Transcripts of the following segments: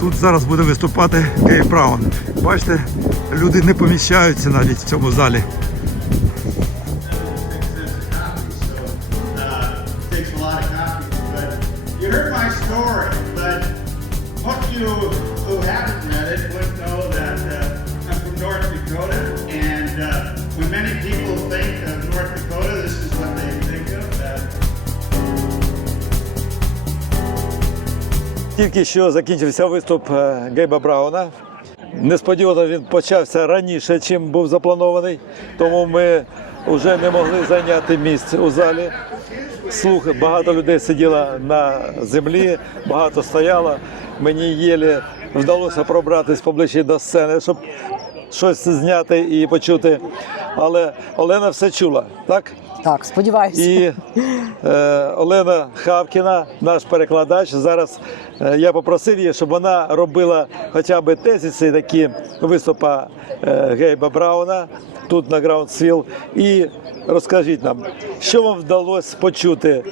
Тут зараз буде виступати Гей Браун. Бачите, люди не поміщаються навіть в цьому залі. You Тільки що закінчився виступ е, Гейба Брауна. Несподівано він почався раніше, чим був запланований, тому ми вже не могли зайняти місце у залі. Слухи, багато людей сиділо на землі, багато стояло. Мені єлі вдалося пробратись поближче до сцени, щоб щось зняти і почути. Але Олена все чула, так? Так, сподіваюся. І е, Олена Хавкіна, наш перекладач. Зараз е, я попросив її, щоб вона робила хоча б тезиси такі виступа е, Гейба Брауна тут на Граундсвіл. І розкажіть нам, що вам вдалося почути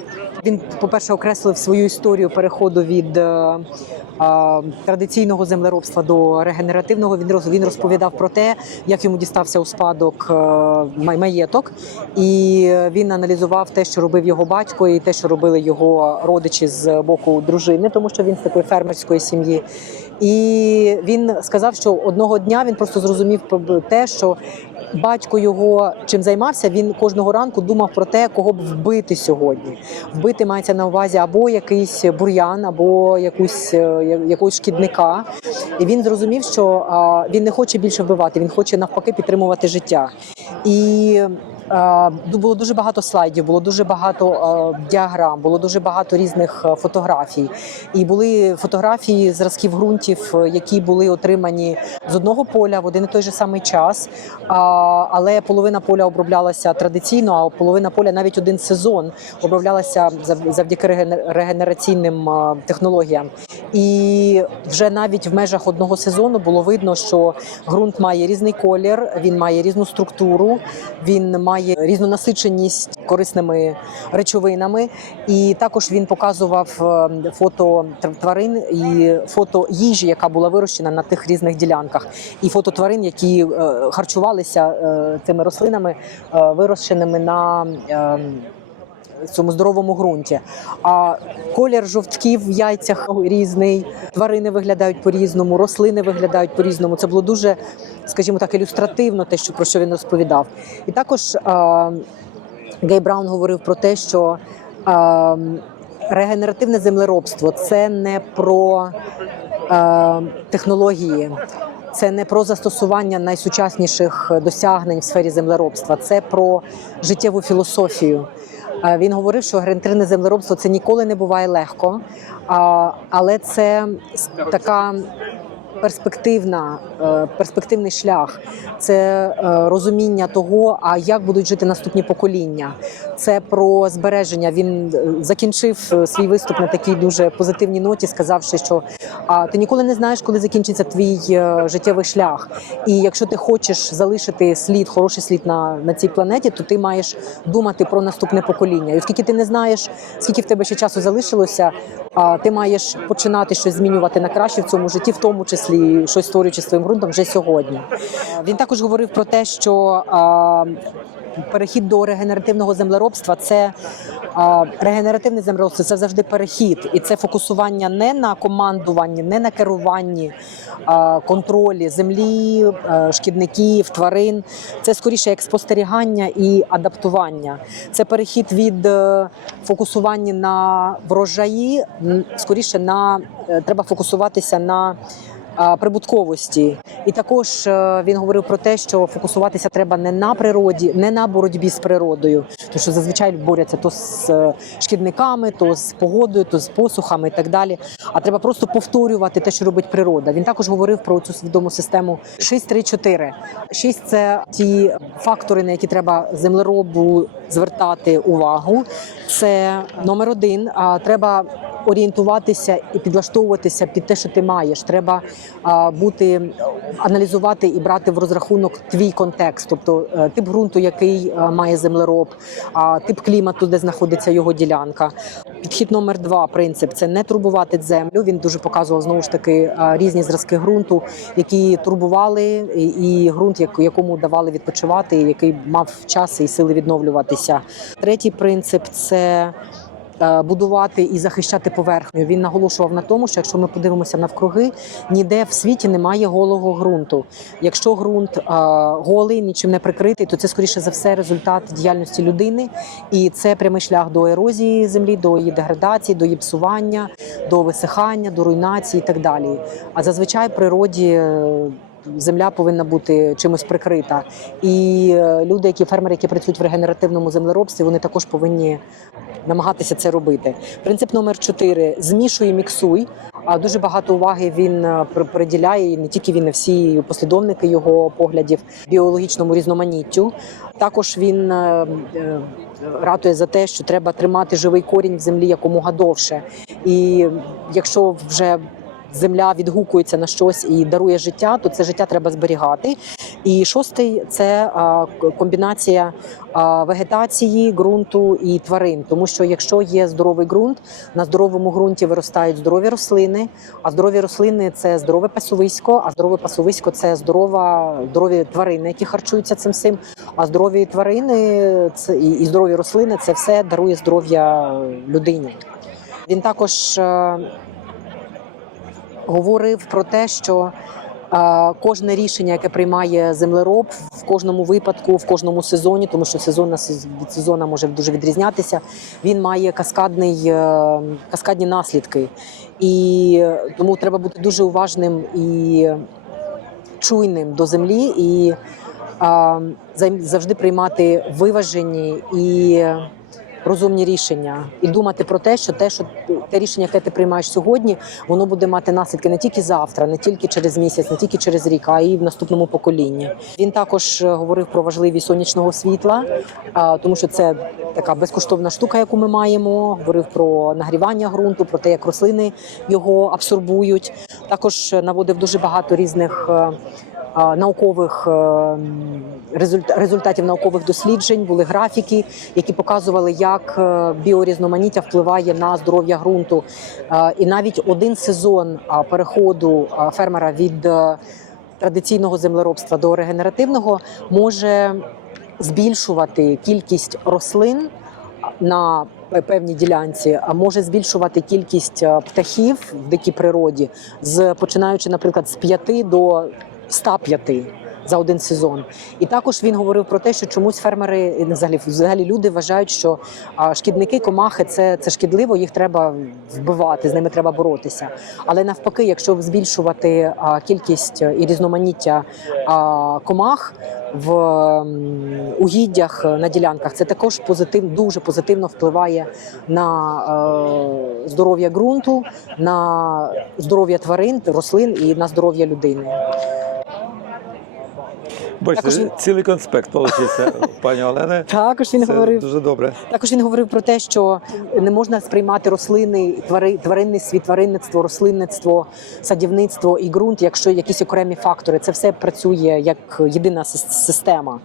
Він, по-перше, окреслив свою історію переходу від е, е, традиційного землеробства до регенеративного. Він роз, він розповідав про те, як йому дістався у спадок е, маєток, і він аналізував те, що робив його батько, і те, що робили його родичі з боку дружини, тому що він з такої фермерської сім'ї. І він сказав, що одного дня він просто зрозумів те, що батько його чим займався, він кожного ранку думав про те, кого б вбити сьогодні. Вбити мається на увазі або якийсь бур'ян, або якусь е, якогось шкідника. І він зрозумів, що він не хоче більше вбивати, він хоче навпаки підтримувати життя. І було дуже багато слайдів, було дуже багато е, діаграм, було дуже багато різних е, фотографій. І були фотографії зразків ґрунтів, е, які були отримані з одного поля в один і той же самий час. Але половина поля оброблялася традиційно, а половина поля навіть один сезон оброблялася зав- завдяки регенераційним е, технологіям. І вже навіть в межах одного сезону було видно, що ґрунт має різний колір, він має різну структуру, він має різну насиченість корисними речовинами. І також він показував е, фото тварин і фото їжі, яка була вирощена на тих різних ділянках, і фото тварин, які е, харчувалися е, цими рослинами, вирощеними на цьому здоровому ґрунті. А колір жовтків в яйцях різний, тварини виглядають по-різному, рослини виглядають по-різному. Це було дуже, скажімо так, ілюстративно, те, що про що він розповідав. І також а, Гей Браун говорив про те, що а, регенеративне землеробство це не про а, технології. Це не про застосування найсучасніших досягнень в сфері землеробства, це про життєву філософію. Е, Він говорив, що грантирне землеробство це ніколи не буває легко, але це така перспективна, е, перспективний шлях. Це е, розуміння того, а як будуть жити наступні покоління. Це про збереження. Він е, закінчив свій виступ на такій дуже позитивній ноті, сказавши, що а, ти ніколи не знаєш, коли закінчиться твій життєвий шлях. І якщо ти хочеш залишити слід, хороший слід на, на цій планеті, то ти маєш думати про наступне покоління. І оскільки ти не знаєш, скільки в тебе ще часу залишилося, а, ти маєш починати щось змінювати на краще в цьому житті, в тому числі щось створюючи своїм ґрунтом вже сьогодні. Він також говорив про те, що перехід до регенеративного землеробства це регенеративне землеробство це завжди перехід, і це фокусування не на командуванні, не на керуванні контролі землі, шкідників, тварин. Це скоріше як спостерігання і адаптування. Це перехід від е, фокусування на врожаї, скоріше на е, треба фокусуватися на прибутковості. І також е, він говорив про те, що фокусуватися треба не на природі, не на боротьбі з природою, тому що зазвичай борються то з е, шкідниками, то з погодою, то з посухами і так далі. А треба просто повторювати те, що робить природа. Він також говорив про цю свідому систему 6-3-4. 6 – це ті фактори, на які треба землеробу звертати увагу. Це номер один. А треба орієнтуватися і підлаштовуватися під те, що ти маєш. Треба бути аналізувати і брати в розрахунок твій контекст, тобто е, тип ґрунту, який е, має землероб, тип клімату, де знаходиться його ділянка. Підхід номер два принцип це не турбувати землю. Він дуже показував знову ж таки е, різні зразки ґрунту, які турбували, і ґрунт, якому давали відпочивати, який мав час і сили відновлюватися. Третій принцип це. Е, Будувати і захищати поверхню. Він наголошував на тому, що якщо ми подивимося навкруги, ніде в світі немає голого ґрунту. Якщо ґрунт е, голий, нічим не прикритий, то це скоріше за все результат діяльності людини, і це прямий шлях до ерозії землі, до її деградації, до її псування, до висихання, до руйнації і так далі. А зазвичай в природі. е, Земля повинна бути чимось прикрита, і люди, які фермери, які працюють в регенеративному землеробстві, вони також повинні намагатися це робити. Принцип номер чотири: змішуй, і міксуй. А дуже багато уваги він е, приділяє і не тільки він, а всі послідовники його поглядів біологічному різноманіттю. Також він е, е, ратує за те, що треба тримати живий корінь в землі якомога довше. І якщо вже земля відгукується на щось і дарує життя, то це життя треба зберігати. І шостий це комбінація вегетації, ґрунту і тварин. Тому що якщо є здоровий ґрунт, на здоровому ґрунті виростають здорові рослини, а здорові рослини це здорове пасовисько, а здорове пасовисько це здорова, здорові тварини, які харчуються цим всім. А здорові тварини це і, здорові рослини це все дарує здоров'я людині. Він також е, говорив про те, що кожне рішення, яке приймає землероб, в кожному випадку, в кожному сезоні, тому що сезон від сезону може дуже відрізнятися, він має каскадний, е, каскадні наслідки. І тому треба бути дуже уважним і чуйним до землі і завжди приймати виважені і розумні рішення, і думати про те, що те, що те рішення, яке ти приймаєш сьогодні, воно буде мати наслідки не тільки завтра, не тільки через місяць, не тільки через рік, а й в наступному поколінні. Він також е, говорив про важливість сонячного світла, тому що це така безкоштовна штука, яку ми маємо. Говорив про нагрівання ґрунту, про те, як рослини його абсорбують. Також е, наводив дуже багато різних. Е, Наукових е, результатів наукових досліджень були графіки, які показували, як е, біорізноманіття впливає на здоров'я ґрунту. І навіть один сезон переходу фермера від традиційного землеробства до регенеративного може збільшувати кількість рослин на певній ділянці, а може збільшувати кількість птахів в дикій природі, з починаючи, наприклад, з 5 до 105 за один сезон. І також він говорив про те, що чомусь фермери взагалі, взагалі люди вважають, що шкідники, комахи це, це шкідливо, їх треба вбивати, з ними треба боротися. Але навпаки, якщо збільшувати кількість і різноманіття комах в угіддях на ділянках, це також позитив, дуже позитивно впливає на е, здоров'я ґрунту, на здоров'я тварин, рослин і на здоров'я людини. Бачите, Також цілий конспект вийшов, пані Олене. Також він Це говорив. дуже добре. Також він говорив про те, що не можна сприймати рослини, твари, тваринний світ, тваринництво, рослинництво, садівництво і ґрунт, якщо якісь окремі фактори. Це все працює як єдина система.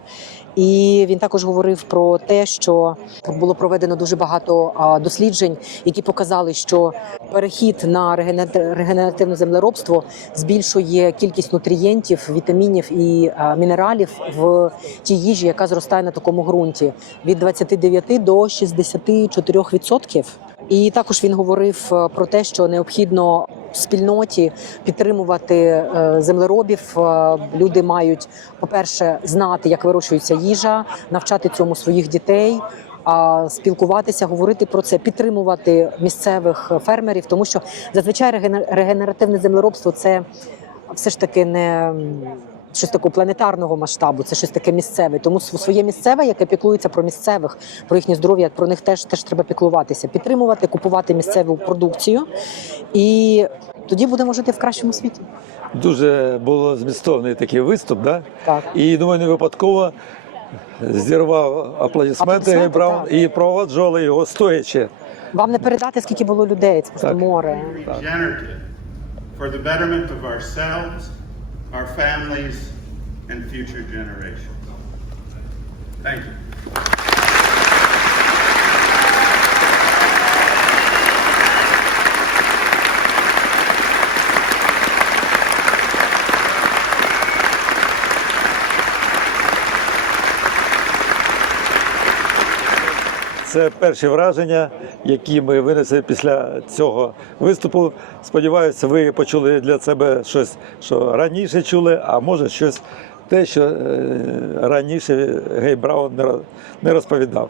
І він також говорив про те, що було проведено дуже багато досліджень, які показали, що перехід на регенер- регенеративне землеробство збільшує кількість нутрієнтів, вітамінів і мінералів в тій їжі, яка зростає на такому ґрунті, від 29 до 64%. відсотків. І також він говорив про те, що необхідно спільноті підтримувати е, землеробів. Е, Люди мають, по-перше, знати, як вирощується їжа, навчати цьому своїх дітей. А спілкуватися, говорити про це, підтримувати місцевих фермерів, тому що зазвичай регенер- регенеративне землеробство це все ж таки не щось такого планетарного масштабу, це щось таке місцеве. Тому своє місцеве, яке піклується про місцевих, про їхнє здоров'я, про них теж теж треба піклуватися, підтримувати, купувати місцеву продукцію, і тоді будемо жити в кращому світі. Дуже було змістовний такий виступ, да? Так. І думаю, не випадково зірвав аплодисменти Аплодисменти, Гей Браун так. і проводжували його стоячи. Вам не передати, скільки було людей, це просто Так. море. regenerative our families, and future generations. Thank you. Це перші враження, які ми винесли після цього виступу. Сподіваюся, ви почули для себе щось, що раніше чули, а може щось те, що е, раніше Гей Браун не роз- не розповідав.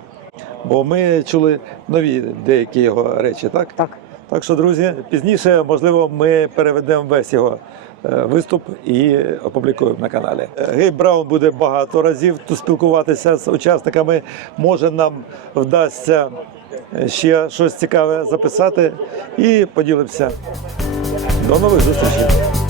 Бо ми чули нові деякі його речі, так? Так. Так що, друзі, пізніше, можливо, ми переведемо весь його е, виступ і опублікуємо на каналі. Е, Гей Браун буде багато разів тут спілкуватися з учасниками. Може, нам вдасться е, ще щось цікаве записати і поділимося. До нових зустрічей!